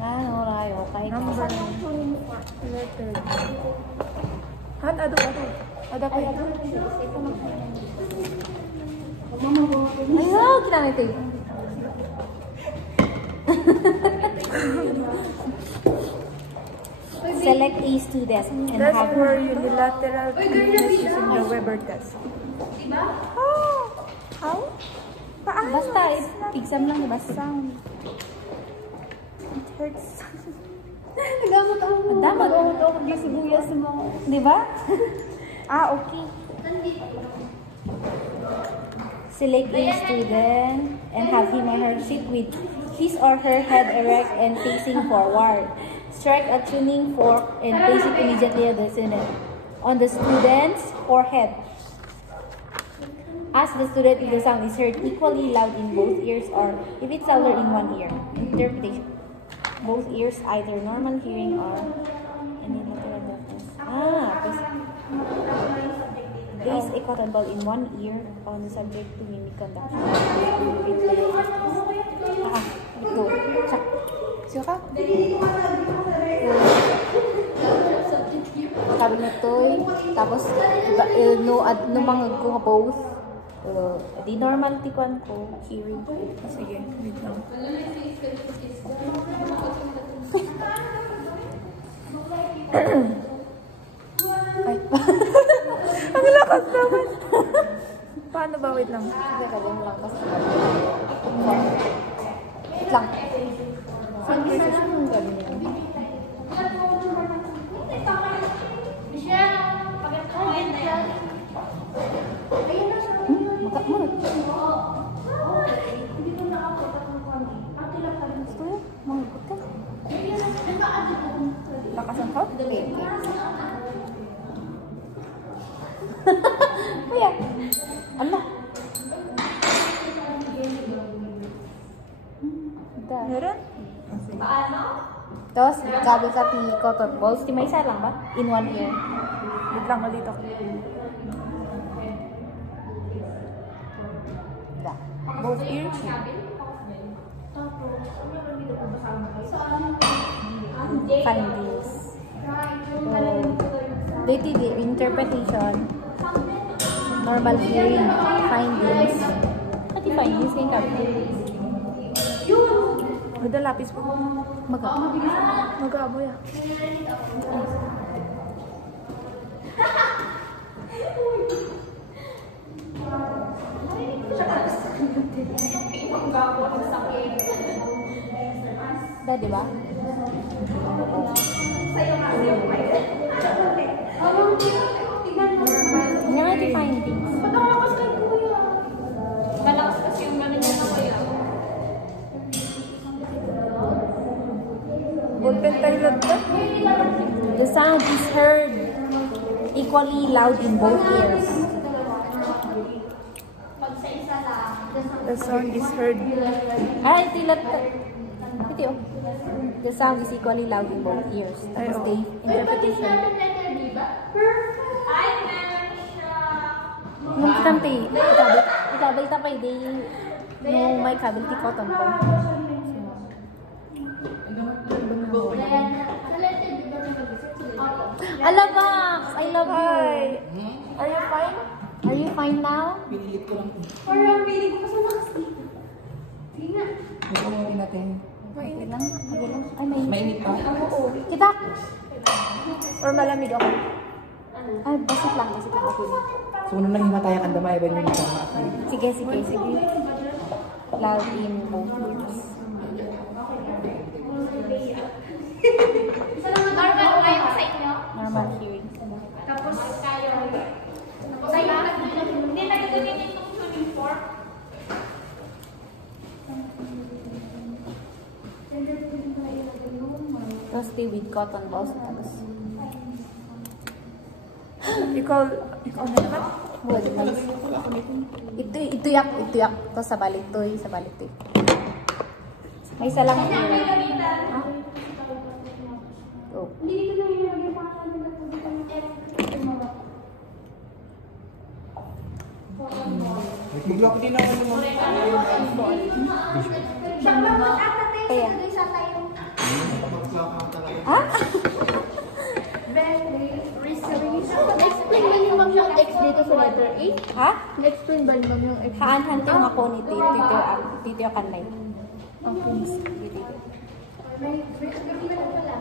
Ano rayo? Kahit Number. Letter. Han, ado. Ada pa yun. Ayaw, kinamit eh. Select a student and That's have for unilateral weakness using the Weber test. Oh! How? Paano? basta, exam lang, basta. It hurts. Damag. Di ba? Okay. Select a student and have him or her sit with his or her head erect and facing forward. Strike a tuning fork and place it immediately on the student's forehead. Ask the student if the sound is heard equally loud in both ears or if it's louder in one ear. Interpretation. Both ears, either normal hearing or any literal deafness. Place a cotton ball in one ear on the subject to mimic conduction. Go. Check. Siya ka? Sabi nito, tapos numangag ko ka both. Di normal tikuan ko, hearing ko. Sige, wait lang. Ay. Ang lakas naman. Paano ba? Wait lang. Sige, kagawin lang kasi. Wait lang. Sige, sana kung gawin yan. Magkakamot. Gusto mo? Mangagot ka. Lakasan ka? Okay. Kuya. Ano? Meron? Tapos, gabi ka ti cotton balls. Di may isa lang ba? In one ear. Wait lang, ulit ako. Da. Both ears? Findings. Daily the interpretation. Normal hearing. Findings. At yung findings ngayon kami. Ada lapis po. Mag-aaboy ah. Da, di ba? Nga nga yung findings. Malakas kasi yung gano'n niya na kaya. Ballpen tayo lang ba? The sound is heard equally loud in both ears. Pag sa isa lang, The sound is heard. Ay, tilat. Ito yun. The sound is equally loud in both ears. Ay, Tapos oo. the interpretation. perfect. Ay, meron siya. Nung kitante, ikabay tapay day nung may kabel ti cotton po. Alabax! I love you! Hi! Are you fine? Are you fine now? Pinilit ko lang. Parang piling ko sa lakas dito. Sige nga. Ito mo natin. Okay lang. Okay lang. Ay, may... Mainit pa? Oo. Kita! Or malamig ako? Ay, basit lang. Basit lang. Okay lang. So, unang lang himataya kang damay ba yun yung tama? Sige, sige, sige. Loud in both ears. Normal kayo sa inyo. Normal hearing. Tapos kayo. Tapos kayo. Hindi nagagawin itong tuning fork. Tapos stay with cotton balls. Tapos... Ikaw na naman? Huwag malis. Ito yak. Tapos sa balik to. Sa balik to. May isa lang ear. Ha? Oh. Hindi ko na yung pangalan na po. Mag-lock din ako ng mga. Kaya. Ha? Explain ba niyo ma'am yung X dito sa letter A? Ha? Explain ba niyo ma'am yung X? Haan-hanting ako ni Tito Kanlay. May pala.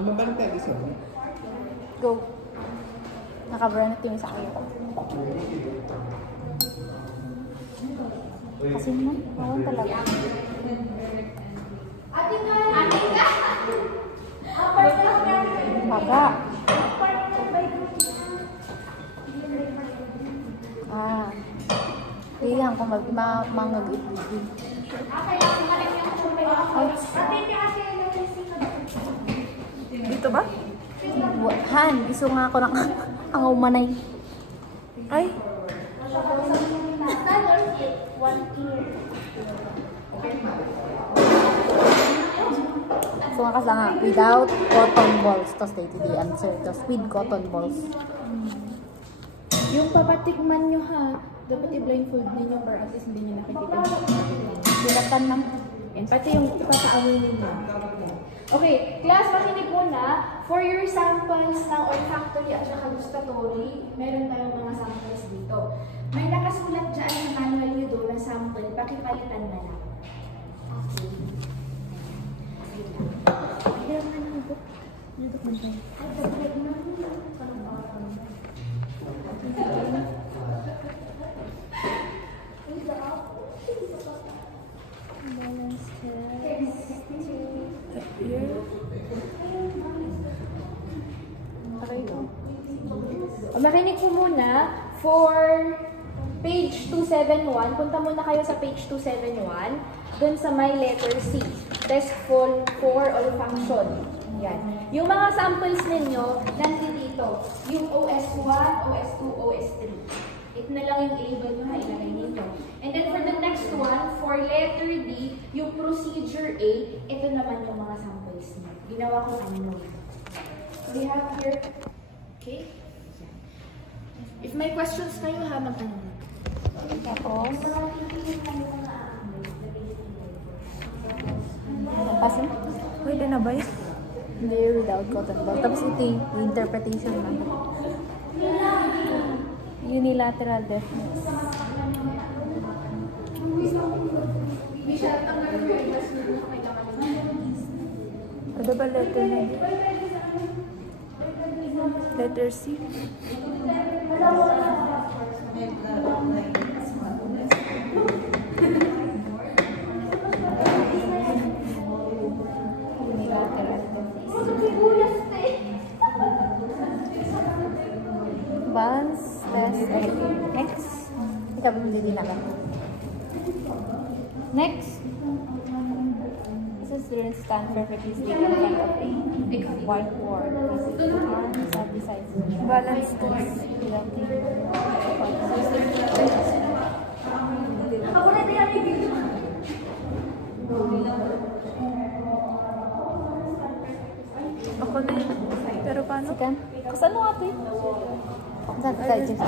Mabalik tayo isa. Go. Naka-burn at yung sa akin. Kasi naman, awan talaga. Ating ka! Baga. Pilihan ko mangagit. Dito ba? Han, iso nga ako ng ang umanay. Ay, So nga kasi nga, without cotton balls. Tapos dito the answer. Tapos with cotton balls. Yung papatikman nyo ha, dapat i-blindfold ninyo para at least hindi nyo nakikita. Bilatan lang. And pati yung ipapaamoy ninyo. Okay, class, makinig muna. For your samples ng olfactory at saka gustatory, meron tayong mga samples dito. May nakasulat dyan sa manual nyo doon na sample, pakipalitan na lang. Makinig po muna for page 271. Punta muna kayo sa page 271. Dun sa my letter C. Test for olfaction. Yan. Yung mga samples ninyo, nandito. Yung OS1, OS2, OS3. Ito na lang yung label nyo na ilagay nito. And then for the next one, for letter D, yung procedure A, ito naman yung mga samples niyo. Ginawa ko ano. We have here, okay? If may questions kayo ha, magtanong. Tapos, pasin? pwede na ba yun? Hindi, without cotton ball. Tapos ito yung interpretation na. Unilateral deafness. Ano ba letter na yun? Letter C. Balance test. Okay. Next. Ikaw hindi din ako. Next. This is students stand perfectly still in front of a whiteboard. Arms at the sides. Balance test. Ako na yun. Pero paano? Sikan. Kasi ano ate? Saan tayo just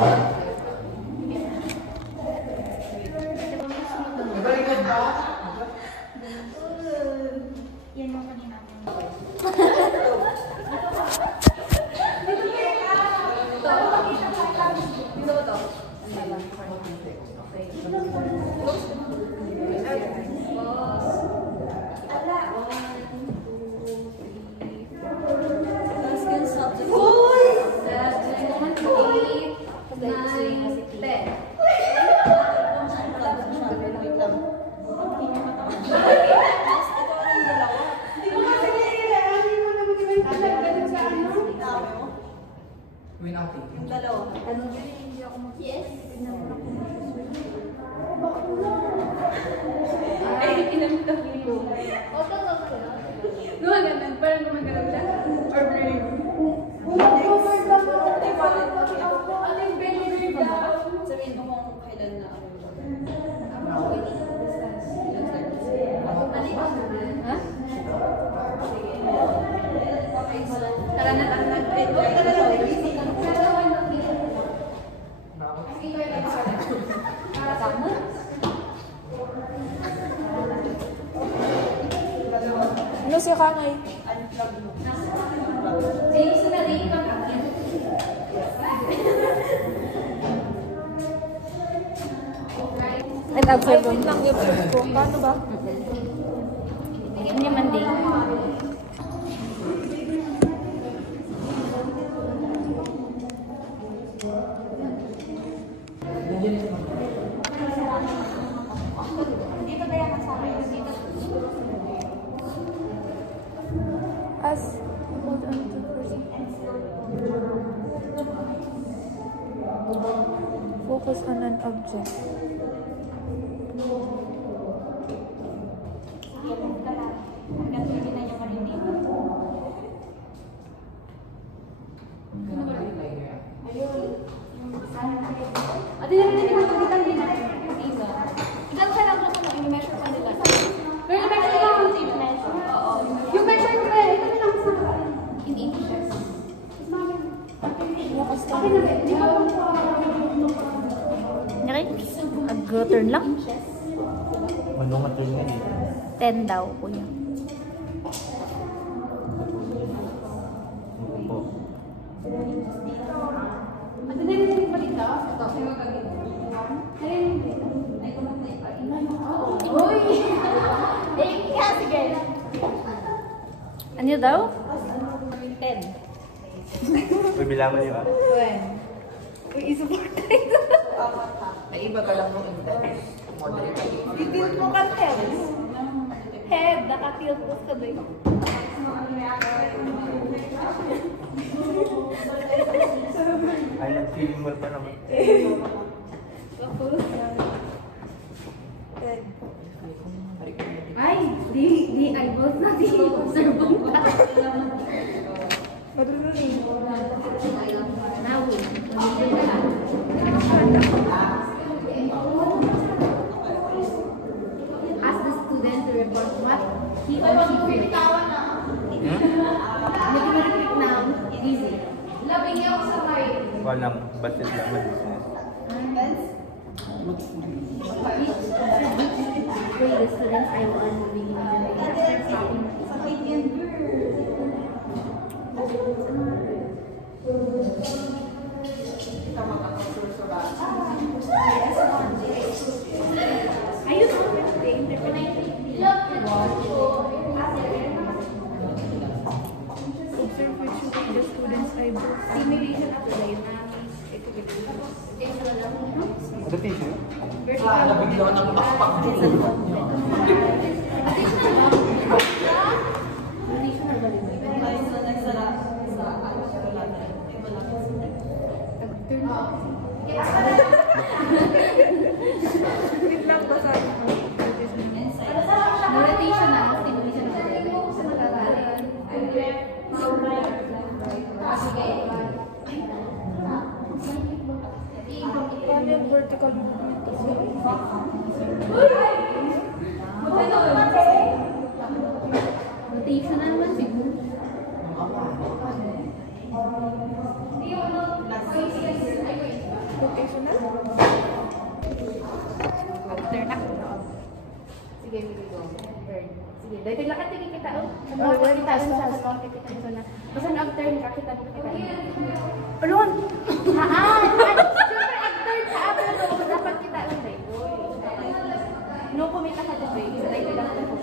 Win outing. Yes. Gumagandang, parang gumagandang siya. Or brave. Aling brave daw. Sabihin mo kung kailan na ako. Ha? Tara na lang nag-grade. Tara na lang nag-grade. Ano si Kanay? Nag-observe Wait lang, i-observe ko. Paano ba? Hindi naman din. As, hold on to person. Focus on an object. Okay? Nag-turn lang. Ano nga ito yun? 10 daw, kuya. Ano daw? 10. May bilangan niyo ah. Uy, isupport tayo. May iba ka lang nung internet. Titilt mo ka, Tels. Head, nakatilt mo ka ba yun? Ay, nag-feeling mo pa naman. Ay, di eyeballs na di observe ka. Ask the student to report what he or she feels. Nag-repeat now, busy. Labing niya ako sa mic. Walang budget lang na business. Wait, the students I want to be Observe which way the student's eyebrows. Simulation at the dynamics. Ano tissue? Wait lang, basahin ko. Meditation na, simulation na. Paano yung vertical movement? Rotation na naman siguro. Rotational? Turn na. Sige, we go. Turn. Sige, dahil lakat hindi kita. Ano well, kita sa kita na. Basta nag-turn ka kita kita. Alon! Siyempre, nag-turn ka pero dapat kita ulit. No, kumita ka dito. Dahil lang ito.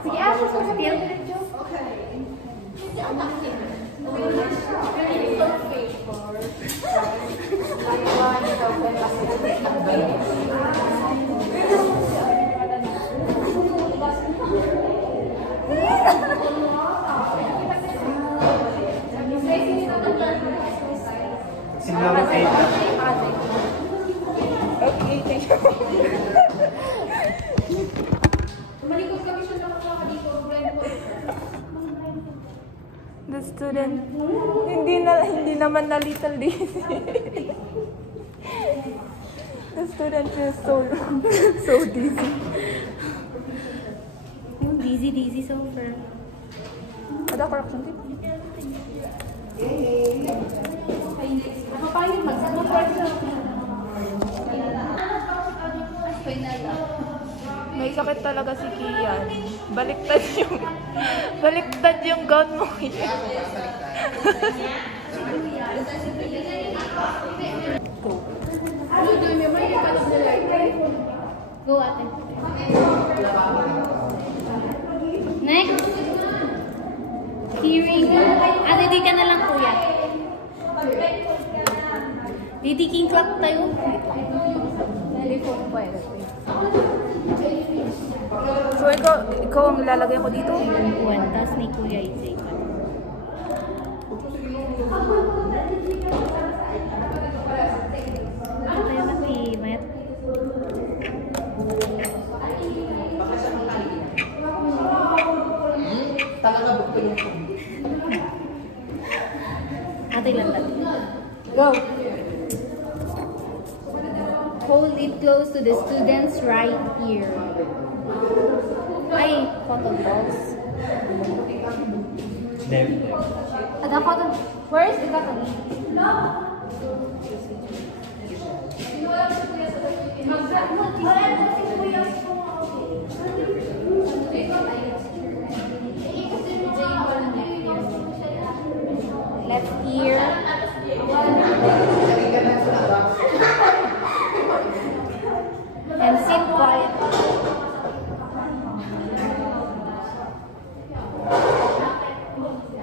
Sige, ako sa skill. Signal ng 8 lang. Okay, thank you. Malikot kami siya nakasama dito. The student, hindi naman na little dizzy. The student is so dizzy. Dizzy so far. Ada correction tip? Ako pa yung mag-pressure. May sakit talaga si Kian. Baliktad yung gown mo. Go, ate. Next. Hearing. Ate, di ka na lang, kuya. Didiking clock tayo. Telephone pa eh. So, ikaw ang ilalagay ko dito? One, tas ni kuya Izay. Ano tayo na si Matt? Ate lang tayo. Go! Hold it close to the student's right ear. Ay, cotton balls. Left. Ada cotton. Where is the cotton? Left ear. And sit quiet.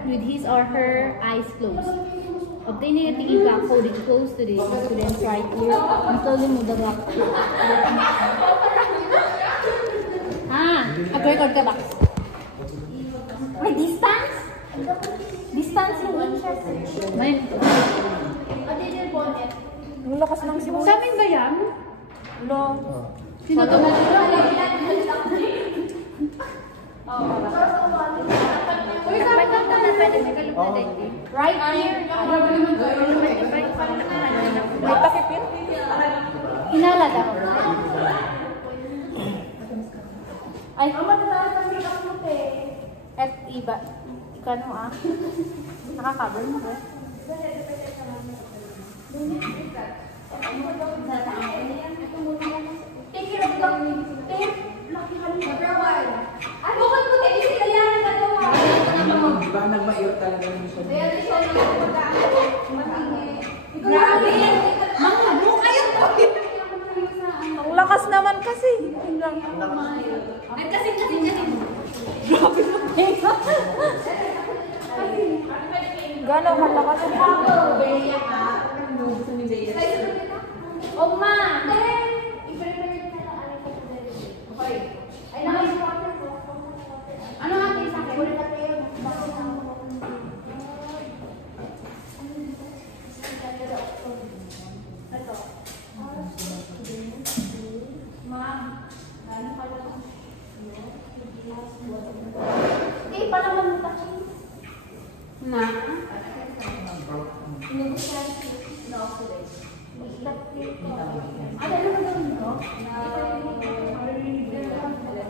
With his or her eyes closed. Obtaining a tingin back, hold it close to the student's right ear and slowly move the back. Mag-record ka ba? May distance? Distance yung inches. May. Ang lakas ng sibuyas. Sa amin ba yan? Lo. Sino to mo? Uy, sabi ka na pwede may kalupad eh. Right here. May takip yun? Hinala daw. Ay, at iba. Ikano ah. Nakakabar mo ba? Take care of the lucky number 1. Ano ka po? Take sila yan na gagawa. Di ba nagmaiyot talaga yung siya? Grabe! Mga mo kayo po! Ang lakas naman kasi. Ay, kasi. Grabe na pega. Gano'n kalakas niya? Oma! Ano nga kayo sa akin? Okay, para mamutakin. Na?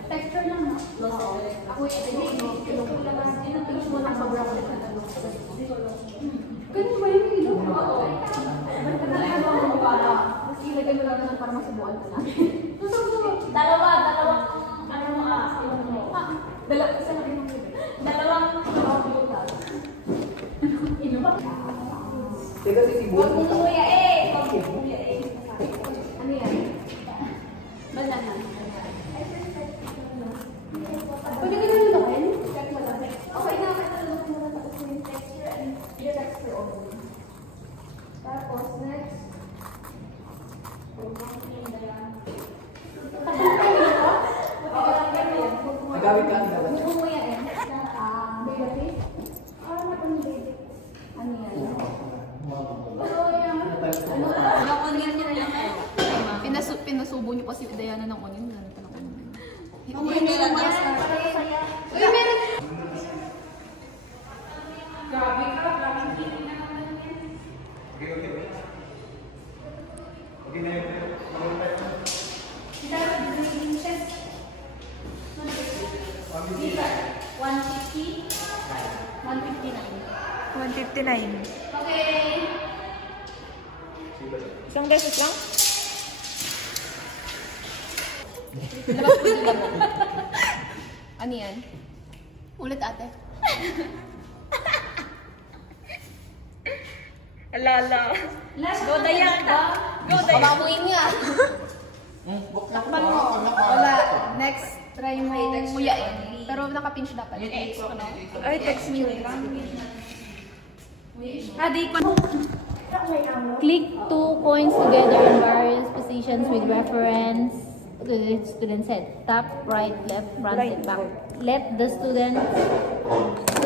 Texture lang, no? Ako yung labas din ang picture mo ng sobrang ganun ba yung ilong? Oo. Ba't ka talaga ba ang mabala? Mas ilagay mo lang para masubuan ka na. Dalawang ano mo dalawang Teka, sisibuyas mo. Ano yan? Banana. Pwede ka na lutuin? Okay na, lutuin mo na tapos yung texture and yung texture only. Tapos, next. Nagawin ka ang dapat. Buko mo yan eh. Baby face? Ano yan? Pinasubo niyo pa si Diana ng onion. Ganito ng onion. Uy, meron! Okay na yun. 159. Okay. guys, wait lang. Labas po yung lang. Ano yan? Ulit ate. Alala. Go Dayan. Go Dayan. Kabamuin niya. Takpan mo. Wala. Next. Try mo. Kuya eh. Pero naka-pinch dapat. Ay, text me. Click 2 coins together in various positions with reference to the student set. Tap right, left, front, and back. Let the student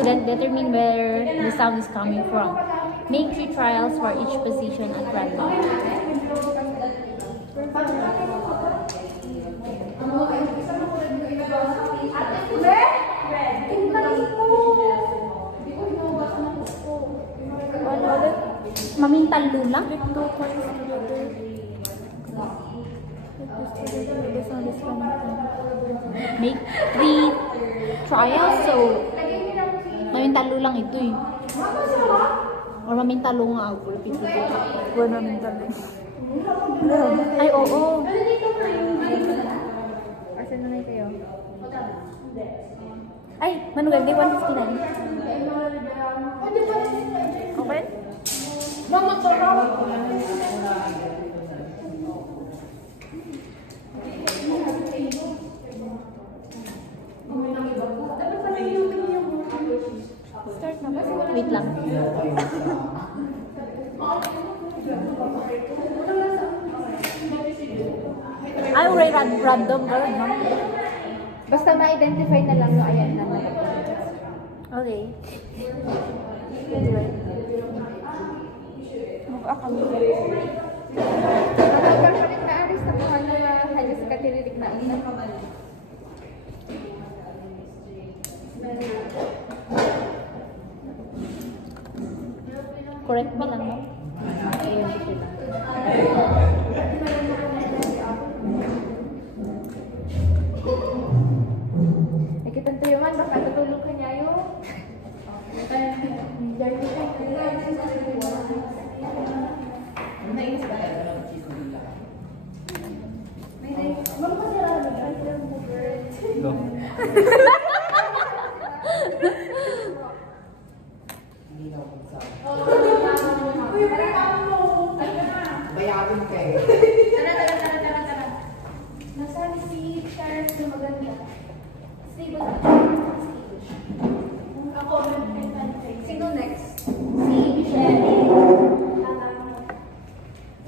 determine where the sound is coming from. Make 3 trials for each position at random. Mamintalo lang? Make 3 trials, so mamintalo lang ito eh. Or mamintalo nga ako. Buwan namin talo. Ay, oo. Asan na na kayo? Ay, Manuel, day 159. Okay? Start na ba? Wait lang. Ay, random girl, no? Basta ma-identify na lang yung ayan na naman. Okay. Mag-akam. Magkakalit na aris na kung ano na halos katiririk na ina. Correct me lang, no? Ayun, sige lang. Nakitan tayo man, baka tutulog ka niya yun. No. Bayaran kayo. Tara. Nasaan si Sharon na maganda? Stable. Ako, sino next? Si Michelle.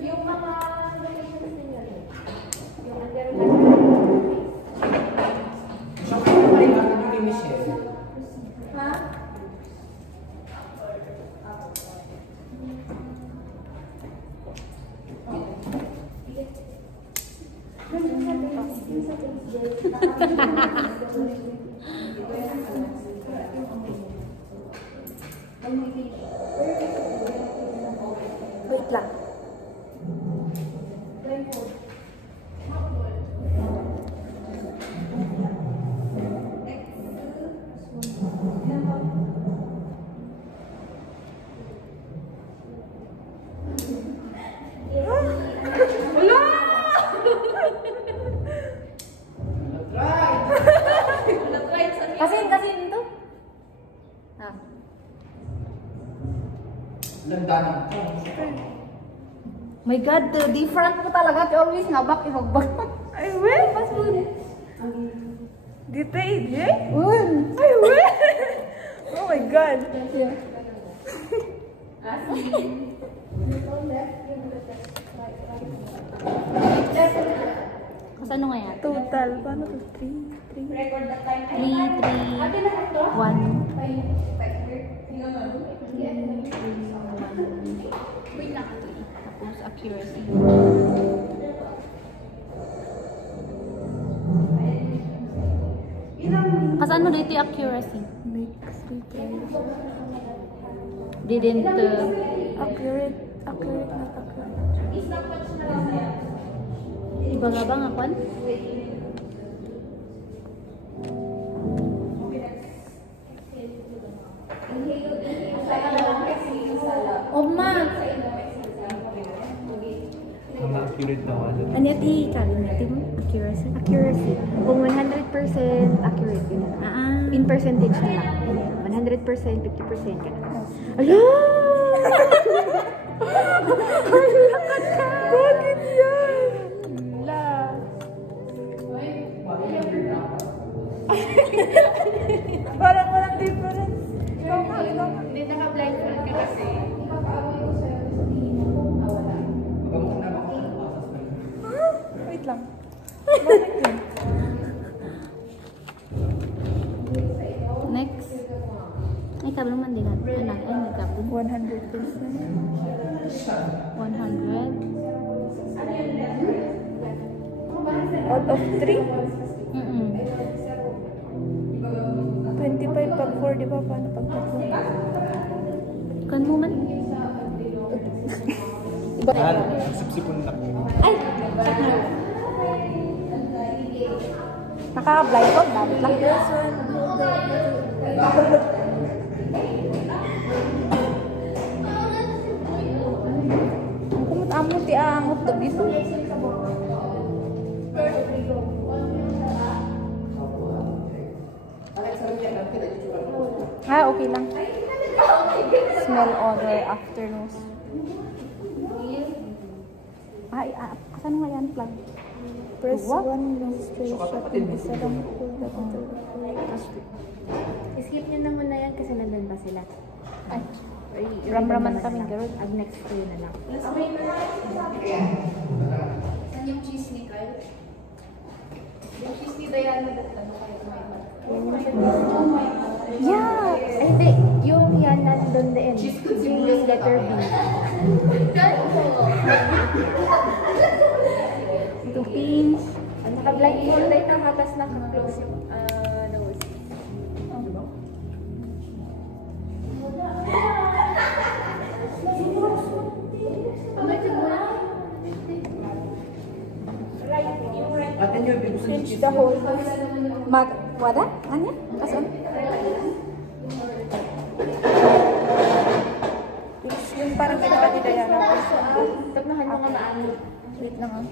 Yung mga relations ninyo. Yung underline. Siya kayo pa rin natin yung kay Michelle. Ha? Wait lang. Kasi dito? Ah. Landanan. My God, the different mo talaga. Always nga back, ibag-back. Ay, well, mas good. Dito, eh? Un. Ay, well. Oh my God. Kasi ano nga yan? Total. Paano to? 3? 3, 3, 1. Wait lang. Tapos accuracy. Kasi ano dito yung accuracy? Make 3 trials. Didn't, Accurate na accurate. iba nga ba nga kwan? accurate na ano. Ano yung i-kalim natin mo? Accuracy? Accuracy. Kung 100% accurate yun na. In percentage na lang. 100%, 50% ka na. Ala! Bakit yan? Ala! Parang walang difference. Ikaw nga. Hindi, naka-blindfold ka kasi. Wait lang. Bakit yun? Next. Ay, kablo man din natin. Anak, ay, may kablo. 100%. 100. Out of 3? 25 pag 4, di ba? Paano pag 4? Kan mo man. Sipsipon na. Ay! Naka-blindfold. Dapat lang. Kumot-amot angot daw dito. Okay lang. Smell, odor, afternoons. Saan nga yan? Plug. Press 1 nostril. Isa lang po. Skip nyo na muna yan kasi nandun pa sila. Ay. Ram-raman kami, girl. Ag next to na lang. Saan yung cheese ni Kyle? Yung cheese ni Diana, ano kayo Yeah! Ay, hindi. Yung yan nandun din. Yung letter B. Ito pink. Naka-blindfold light ang hatas naka-close yung nose. Atin nyo, ibig gusto Change the whole. Wada? Ano? Kasan? Yung parang ginawa ni Diana. Tapnahan mo nga maano. Wait lang ah.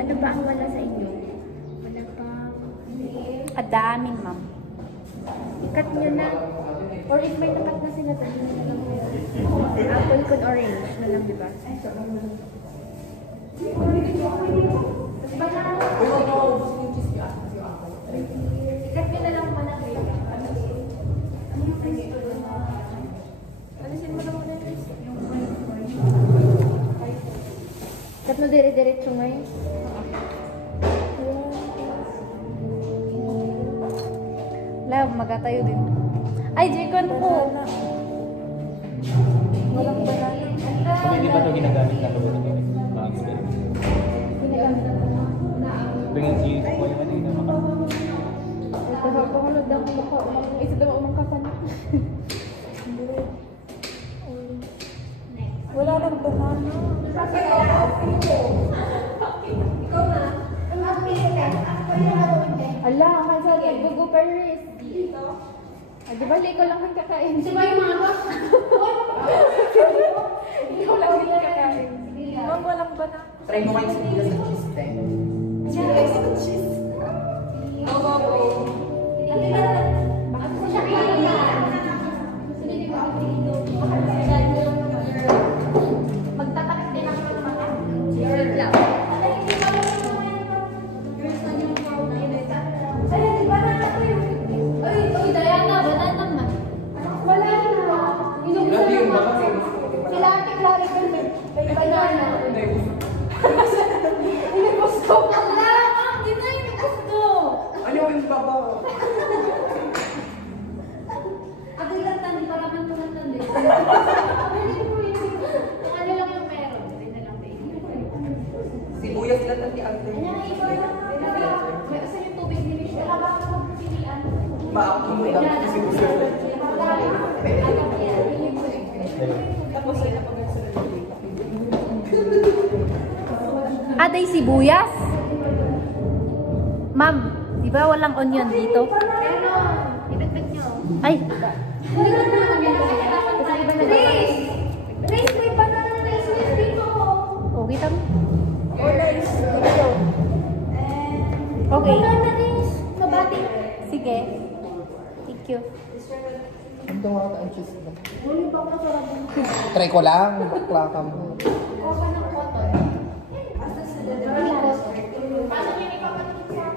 Ano ba ang wala sa inyo? Wala pa. Adaming, ma'am. Ikat nyo na. Or if may nakat na sila, tayo na lang. Apple con orange na lang, di ba? Ikat nyo na lang muna. Alisin mo na muna yun. Ikat mo dire-diretso ngayon. Love, magatayo din. Ay, Jikon po. Walang banana. So, hindi ba ito ginagamit na loob ng mga experiment? Tingin si ko yung ano yung naman. Ito ha, pangalod daw ko mukha. Isa daw umang kapanak. Wala lang banana. Ala, ang kansa niya, Gugu Paris. Ah, di ba, ikaw lang ang kakain. Di ba yung mga? Ikaw lang ang kakain. Ma'am, walang banana. Try mo kayo sa bigas ng cheese, te. Magtatakit din ako ng mga. Wait lang. Grabe yung baka sa Sila Ate Claribel may banana. Gusto ko. Wala, hindi na yung gusto. ano yung baba? Ako lang tanda, para man ko lang tanda. Kung ano lang yung meron, hindi na lang baby. Sibuyas lang ang ate. May asa yung tubig ni Michelle. Habang ako pilihan. Maako mo lang yung sibuyas. Aday sibuyas. Ma'am, di ba walang onion dito? Meron. Idagdag nyo. Ay, Kasi iba na Grace! Grace, may banana rice dito. oh, kita mo. Or rice. Dito. Okay. Banana rice. Kabati. Sige. Thank you. Ang tawa ka ang cheese ba? Huli pa ako sa Try ko lang. Bakla ka mo. Kuha ka ng cotton. Basta sa dalawa. Paano niya ipapatid sa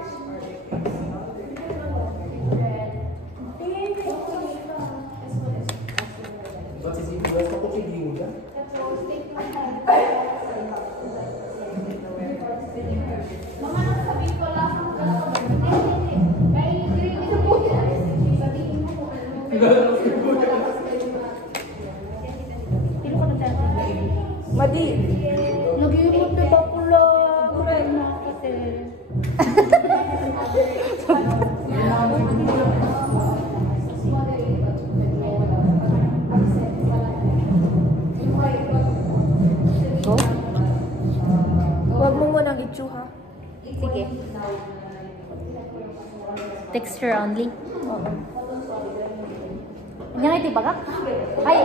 Mga nagsabi ko lang ang kaya hindi ko po sabihin mo kung Madi. nag-iimot na ba ko lang? Guray na kasi. Go? Huwag mo munang i-chew ha. Sige. Texture only. Yan ay tiba ka? Ay,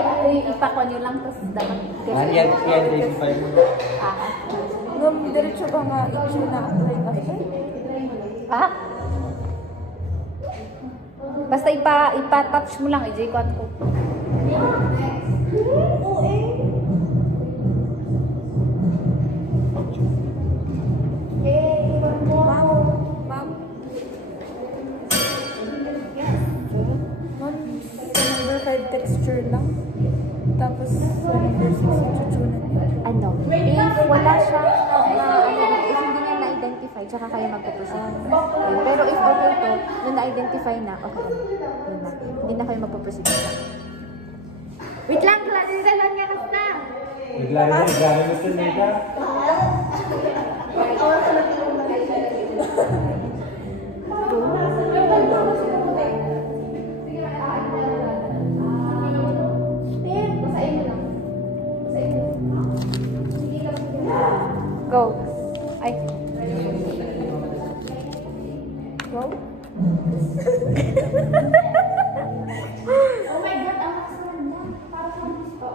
ipakwan nyo lang tapos dapat. Yan, identify mo. Ngam, diretso ba nga i-chew na apply na siya? Ah? Basta ipa-touch mo lang, i-j-con ko. Ma'am. Ma'am, number 5 texture lang. Tapos, number 6 yung chuchunan niya. Ano? If wala siya if hindi niya na-identify, tsaka kayo magpo-proceed. Pero if okay to, nung na-identify na, okay. Yun na. Hindi na kayo magpo-proceed. Wait lang, klase lang nga kasi. Naglaro mo sa nega. Go. Ay. Go. Oh my God, ang kasama niya. Para sa gusto.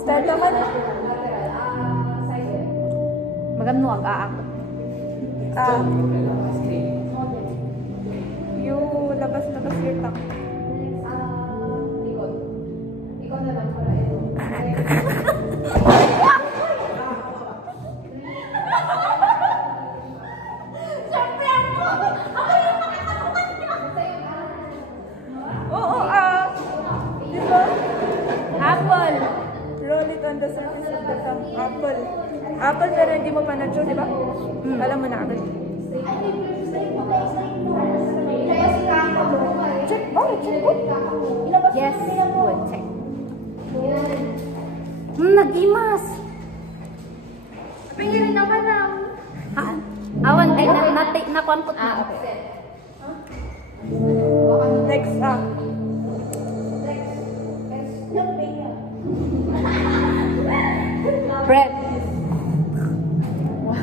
Start naman. Magano ag-aak. Yung labas-labas yung tang. Likod. Ikaw naman para ito. Oo, di ba? Apple. Roll it on the surface of the tongue. Apple. Apple pero hindi mo pa na-chew, di ba? Alam mo na agad. Kaya si Kaka mo. Check. Oh, check. Ilabas Yes, mo nila mo. good. Check. Yan. Nag-imas. Pingin naman ang... Ha? Awan, ay, na-kwan po. Ah, okay. Next, Bread.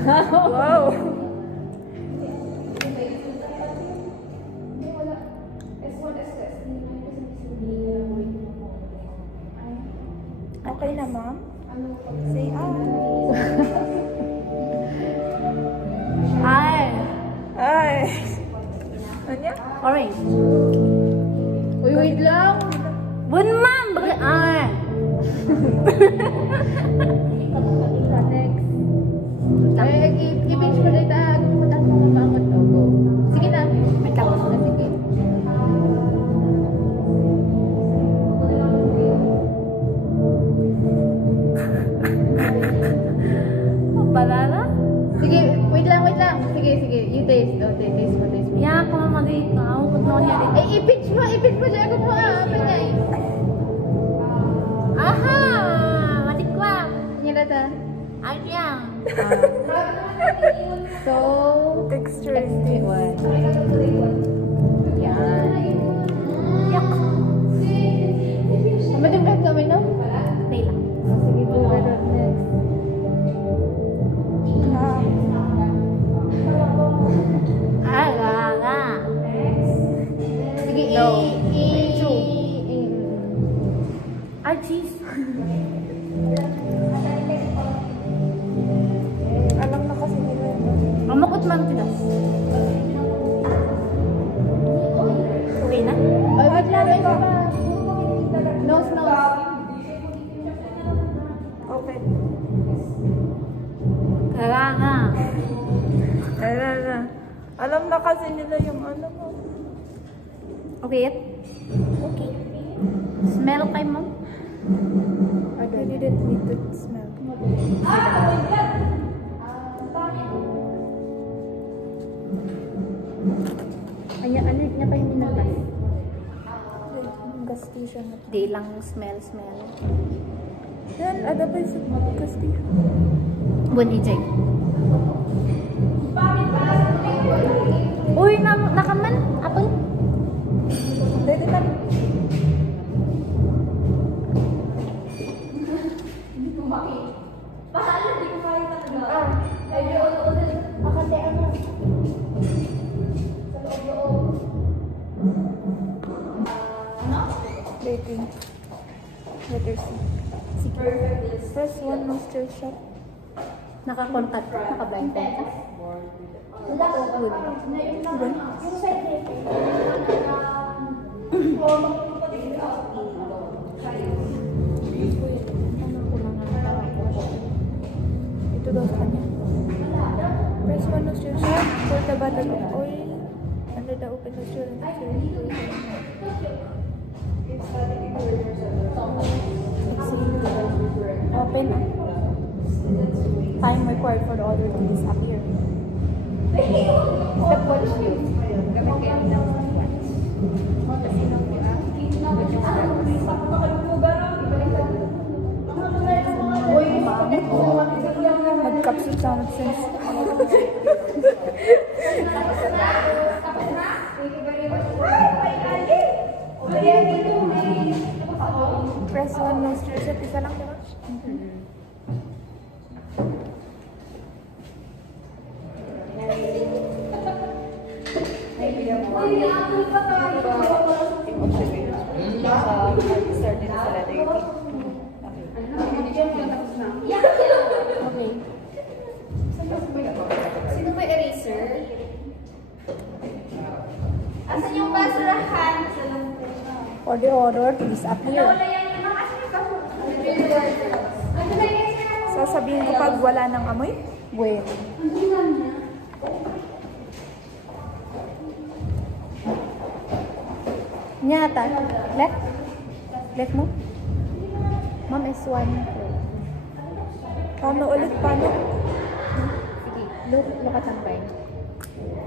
wow. Okay na, ma'am? Say, Ay. Ay. Ano? Orange. Uy, wait lang. Bun, ma'am. Ay. I-pinch mo rin ta. Kumutan mo ng pangot. Go. Sige na. Wait lang. Sige. Palala? Sige, wait lang. Sige. You taste. Taste mo. Ya, ako naman dito. Ako ko na niya dito. I-pinch mo siya. Ako mo Apa guys? Aha! Matikwak. Nyalata. Aryang. So, Texture. one. Yan. Yak. Madungkat kami, no? Play lang. Sige, go. Next. No. Ay, cheese. Alam na kasi nila yun. Ang makot man tilas. Okay na? Ay, wait lang, may pa. Nose. Okay. Kaya nga. Alam na kasi nila yung ano mo. Okay. Okay. Smell kay mo? I didn't need to smell. Ano na pa yung minabas? Gastisha na. Di lang smell. Yan, ada pa yung gastisha. Bundi, Jay. Uy, nakaman. Apple. Dito na. Waiting. Letter C. Press 1 nostril shot. Naka-contact. Naka-blind contact. Ito daw sa kanya. Press 1 nostril shot. Pour the bottle of oil under the open nostril and exhale. Open. Time required for the order to disappear. Stopwatch yun. Gamit kayo ng stopwatch. Kasi nung Mag-capsule sound sense. Press 1 nostril shot. Isa lang, diba? Okay. Sino may eraser? Asan yung basurahan? For the order to disappear. Wala yan yung mga asan yung basurahan? Ano ba yan? Sasabihin ko pag wala ng amoy. Bueno. Nyata. Left? Left mo? Ma'am, S1. Paano ulit? Paano? Sige, look at ang brain.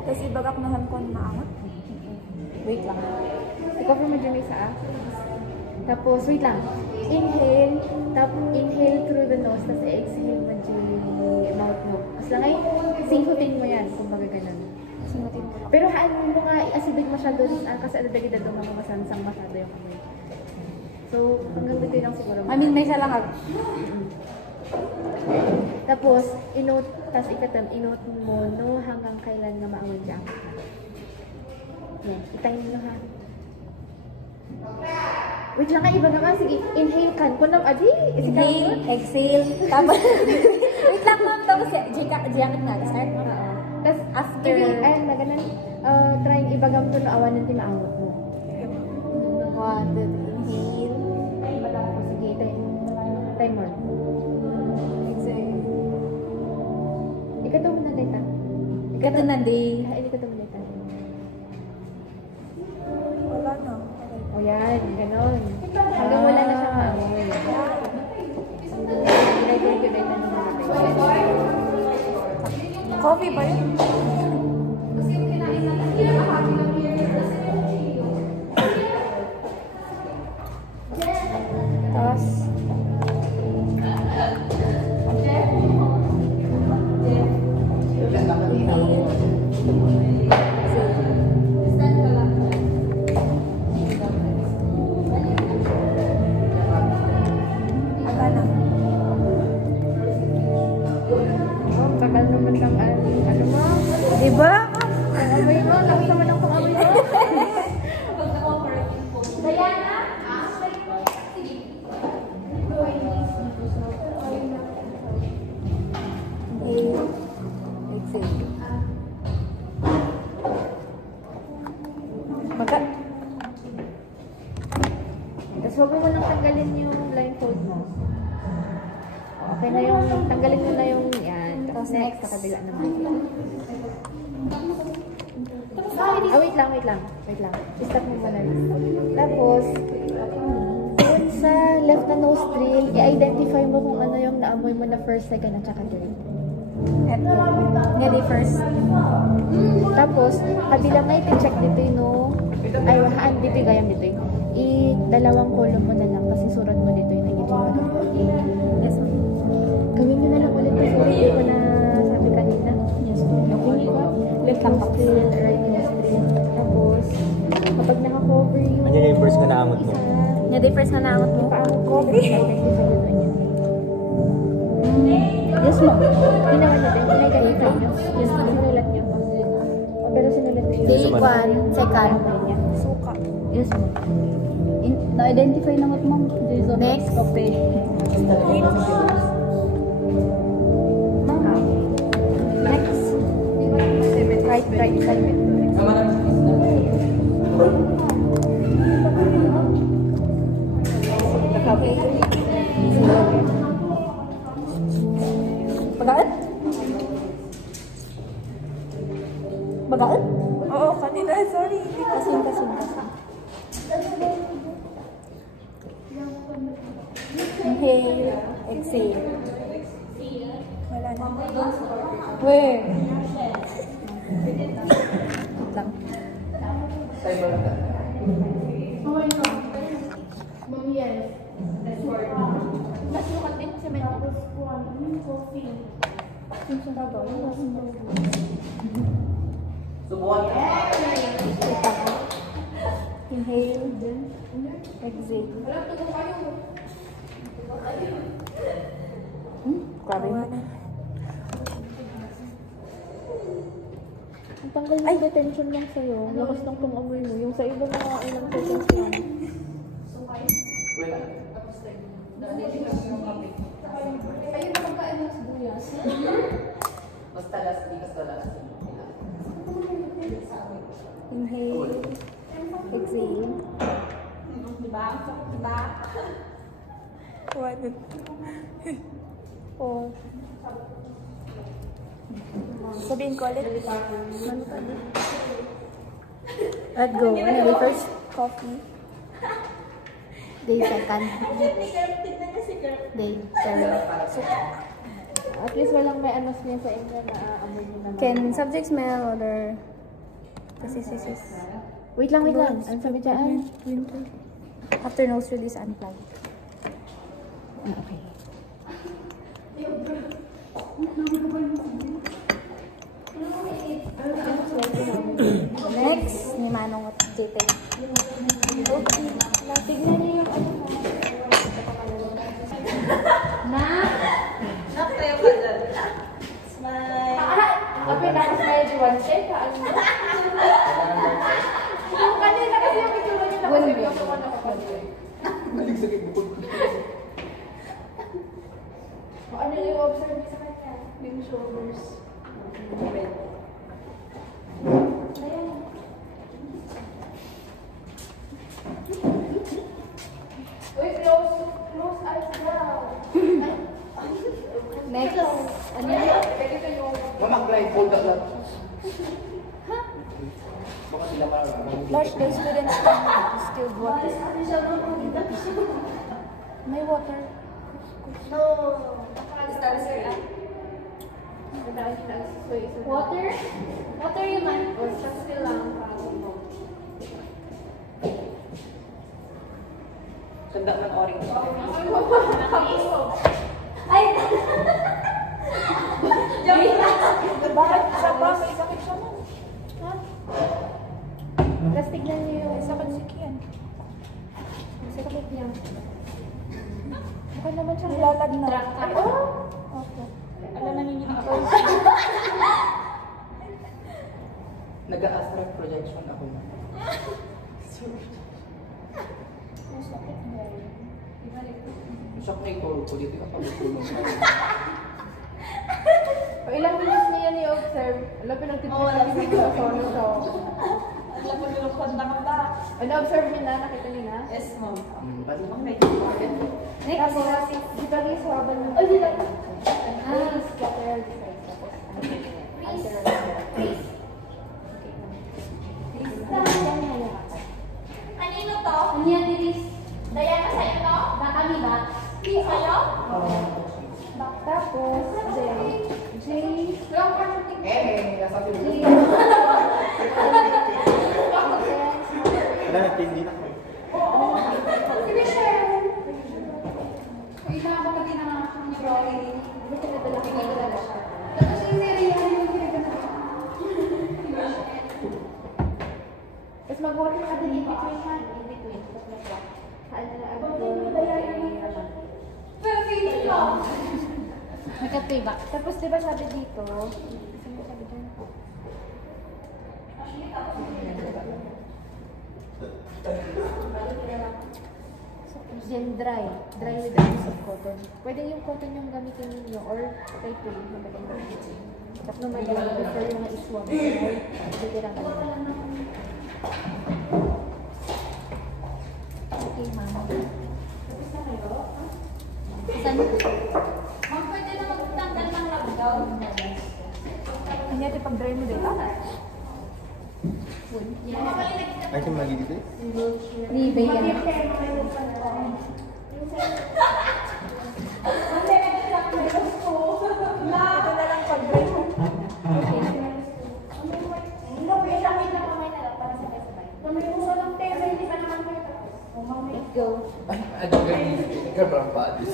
Tapos ibagaknahan ko ang maangat. Wait lang. I-cover mo dyan isa. Tapos, wait lang. Inhale. Inhale through the nose. Tapos exhale mo dyan mouth mo. Basta ngayon, singhutin mo yan. Kung baga ganun. Singhutin mo. Pero haan mo nga i-acidic masyado. Kasi adagidad mo mga masansang masyado yung amoy. So, hanggang dito lang siguro. I mean, may isa lang ako. Tapos, tapos inote mo, no, hanggang kailan nga maamoy dyan. Yan, itime mo ha. Wait lang ka, iba nga. Sige, inhale kan. Kung na, Inhale, exhale, tapos, wait lang ma'am, tapos, jacket nga, start. Tapos, After, ayun, na ganun, trying ibagam to na awan ng timaawat mo. 1, 2, 3, inhale, Sige, time mo. exhale. Ikato mo na data. Ikato na day. Ikato mo data. Wala na. O yan, ganun. Hanggang wala na siyang maamoy. Regulate na naman. Coffee ba yun? Kasi yung kinain natin, pinakahagi ng beer. Tapos, wala na. Tagal naman lang ano mo. Diba? Ang amoy mo, lakas naman ang pang-amoy mo. Tapos huwag mo nang tanggalin yung blindfold mo. Okay na yung, tanggalin mo na yung yan. Tapos next, sa kabila naman. Wait lang. Stop mo muna. Tapos, doon sa left na nostril, i-identify mo kung ano yung naamoy mo na first, second, at saka third. Eto. Nga di first. Tapos, kabila nga i-check dito yung ay, haan dito yung gayam dito yung dalawang column mo na lang kasi surat mo dito yung nag-iwan. Yes, ma'am. Gawin nyo na lang ulit yung surat ko na sabi kanina. Yes, ma'am. Okay, left nostril, right nostril. Tapos, kapag naka-cover yung Ano yung first na naangot mo? Nga di first na naangot mo. paangot ko, identify mo na yun. Yes, ma'am. Ginawa natin, in-identify nyo. Yes, ma'am. Sinulat nyo. Pero sinulat nyo yun. Day 1, second. Suka. Yes, ma'am. Na-identify na mo, ma'am. Next. Okay. Next. Right side. Sama na. Bagaan? Bagaan? Oo, kanina. Sorry. Kasing. Inhale, exhale. Wala na. Wait. Lang. Tayo ba lang? Subukan ka. Inhale, exhale. Grabe mo. Ang tanggal yung detention lang sa'yo. Lakas ng pang-amoy mo. Yung sa iba mga ilang seconds lang. Wait lang. Ayun na pagkain ng sibuyas. Basta last week, basta last week. Inhale, exhale. Oh. Sabihin ko ulit. Let's go. Ano day first? Coffee. Day second. Day third. At least walang may anos niya sa inyo na amoy niyo naman. Can subject smell or... Yes. Wait lang. Ano sabi dyan? After nostril is unplugged. Okay. Next, ni Manong at Jete. Tignan niyo yung ano mo. Okay, nakasmile di one check. Yung kanina kasi yung itsura niya nakaseryoso ka nakapagod. Nagsakit bukod ko. Ano yung observe sa kanya? Yung shoulders. Uy, close eyes now. Next, ano yun? Mama, blindfold ka lang. Baka sila parang Large day students can distilled water. May water. Water? Water yung man. Kasi lang. Sanda ng orange. Ay! Bakit siya ba? May sakit siya na. Ha? Tapos tignan niyo yung May sakit si Kian. sakit niya. Baka naman siya Nilalagnat. Okay. Alam na ninyo ako. Nag-astral projection ako. Shock na ituro ko dito yung pagkulong. O ilang minutes niya yan observe. Alam, pinagtitignan sa solo to. Alam ko pinagkanda ka ba? Ano-observe niyo na? Nakita niyo na? Yes, ma'am. Next, di ba guys, waban mo? Oh, dito. Please, lateral side. Tapos, please. Kanino to? Anya Diris. Diana, sa'yo to? Na kami ba? Di sa'yo? Tapos, J. Nasa J. Wala, nagtindi na. Sige, share. Kung nakakapagin na nga ako niya, bro. Hindi ka nadala ko na siya. Tapos yung seriya, yung ginagana. Tapos mag-water ka din in between ha? In between. Saan na Perfect ko. Nagkatwiba. Tapos diba sabi dito, saan mo sabi dyan? So, then dry. Dry with a piece of cotton. Pwede yung cotton yung gamitin ninyo or try to yung naman yung tapos naman yung prefer yung na-iswag. Pwede lang ganun. Okay, mama. Saan? Ma'am, pwede na magtanggal ng lockdown. Ano yung pag-dry mo dito? Ay, kung lagi dito eh. Ni Bacon. Let's go. Ano ganyan? Ikaw ba ang paadis?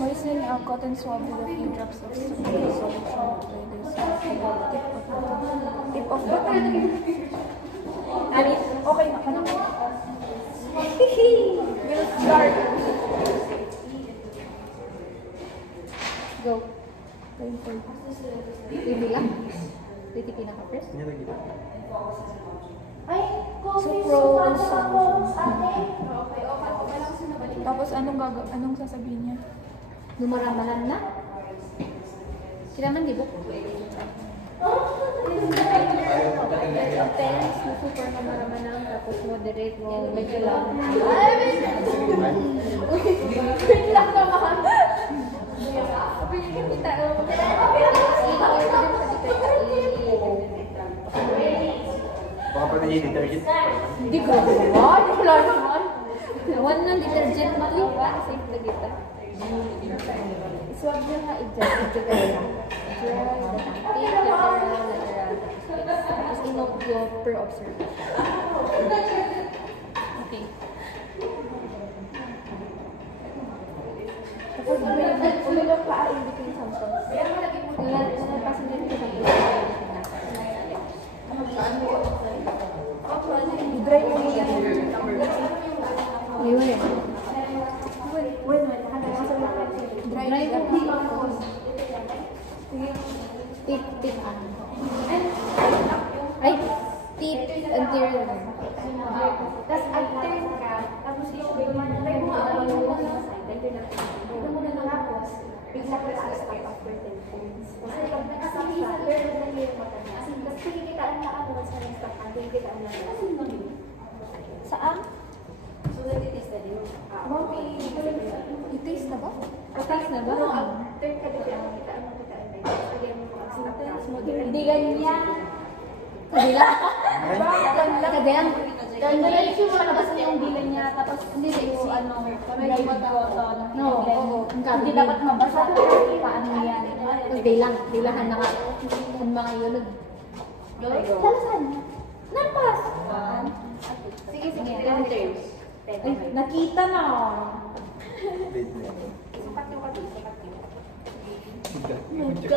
Moisten cotton swab with a few drops of solution tip of the tongue. Ali, okay na ka na. We'll start. Go. Hindi lang. Dito pinaka-press. Hindi lagi. Ay, Sucrose. Tapos anong sasabihin niya? Numaramalan na. Kailangan di ba? Intense, na super namaramanang, tapos moderate, medyo lang. Wait lang naman. Kita, Baka pa nai-detergent. hindi ko naman. Wala naman. One ng detergent mo lang ba? Safe na kita. Swab nyo nga i-dry. Dry the tape, lateral. Tapos inote nyo per observation. Okay. Tapos umulog pa in between symptoms. Nalapasin nyo dito ng i-dry mo yan. Ayun eh. Dry mo. Tip. Ay, tip anterior. Tapos altern ka, tapos try mo tapos, bigla ka sa-stop after 10 seconds. Kasi pag nag-stop siya, turn na niya yung mata niya. Kasi kikitaan na ako once na nag-stop ka, kikitaan na niya. Saan? So that it is the new. I-taste na ba? I-taste na ba? Turn ka dito, kitaan mo. Again mo ang stop ka. Hindi ganyan. Kabila? Kagayang. Diretso mo labas na yung bilan niya, tapos hindi yung ano, medyo matawato. No, oo. Hindi dapat mabasa. Paano yan? Bilangan na nga. Kung mga yun. Lalasan. Nampas! Sige, 10 terms. Ay, nakita na.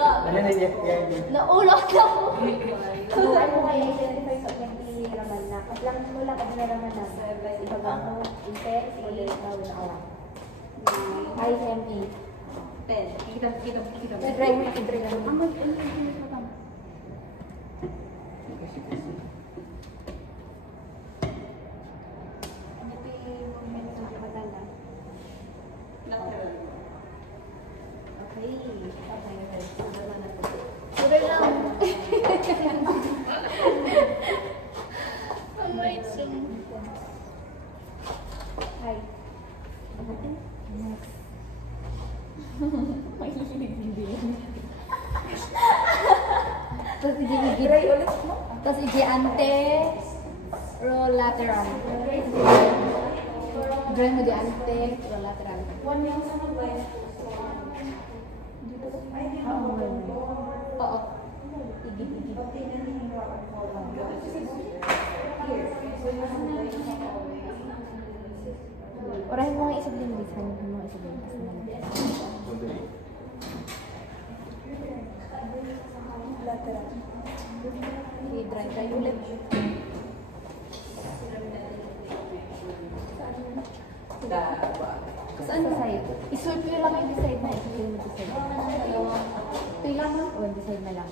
Ano na yan? Naulog na po! Buhay mo kayo identify sa hindi naman na. At lang mo lang kasi naraman na. Ibang mo, intense, ulit na wala. IME. 10. Kita. I-dry mo, i-dry mo. Hi. Tapos igigit. Tapos ante rolateral. Dry mo di ante rolateral. Oo. Igit. Orahin mo nga isang din, Liz. Hanapin mo nga isang din. Madali. I-dry ulit. Saan sa side? I-sort nyo lang yung decide na. I-sort mo decide. Pila mo? O, decide na lang.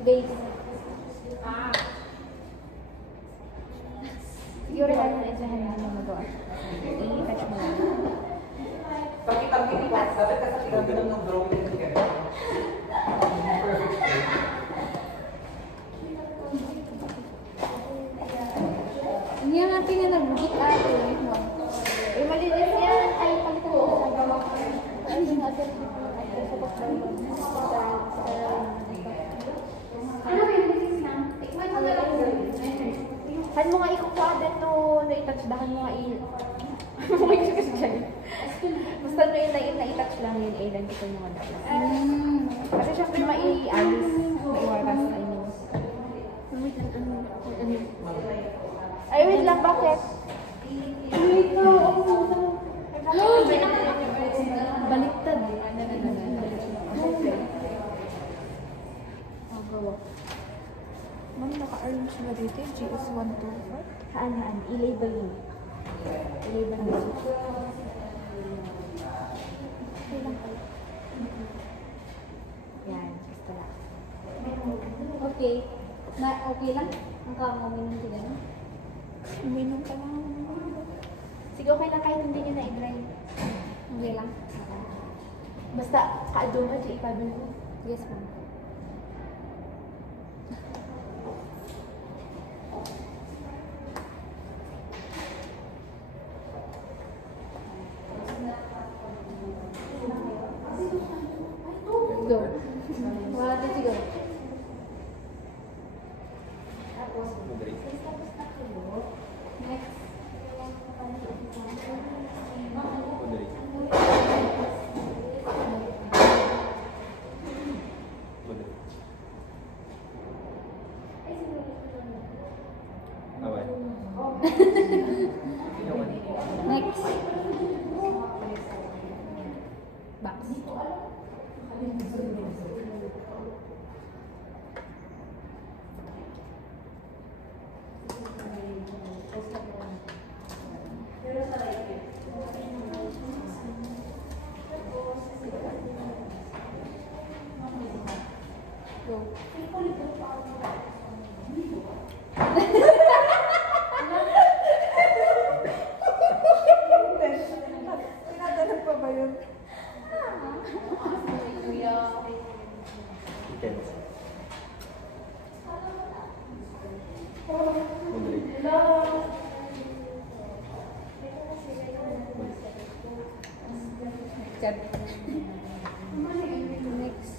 Base. Siguro lang na isahan na magawa. I-touch mo lang. Pakita-kita pa. Dapat ka sa tignan ng drawing ng kaya. Hindi nga natin na nag-git ate. Eh, malinis yan. Ay, palitan mo sa gawa. Ay, yung ate. Ano ba yung business na? Tikman mo na lang. Han mo nga ikukuha din no, na-touch. Dahan mo nga May kasi dyan. Basta no yung na-touch lang yun, i-identify mo nga dapat. Kasi syempre mai-alis, mai-waras, I mean. Ay, wait lang, bakit? Wait na, baliktad. Magawa. Ma'am, naka-arrange ba dito? GS 125? Haan. I-label mo. I-label mo. Yan, basta lang. Okay. Okay lang? Ang kamamin ko gano'n? Uminom ka lang. Sige, okay lang kahit hindi nyo na-i-dry. Okay lang? Basta, kaadong ka dyan, ipabin ko. Yes, ma'am. Go. Wala na siguro. Madali. Next. Madali. Madali. Away. Next. Box. Pinadalhan pa ba yun? Weekends. Madali. Chat. Next.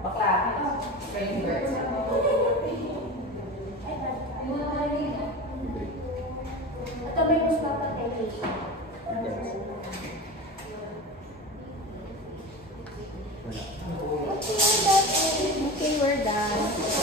Bakla. Frameworks. Ito ba yung dapat ay Weekends. Wala. Okay, we're done.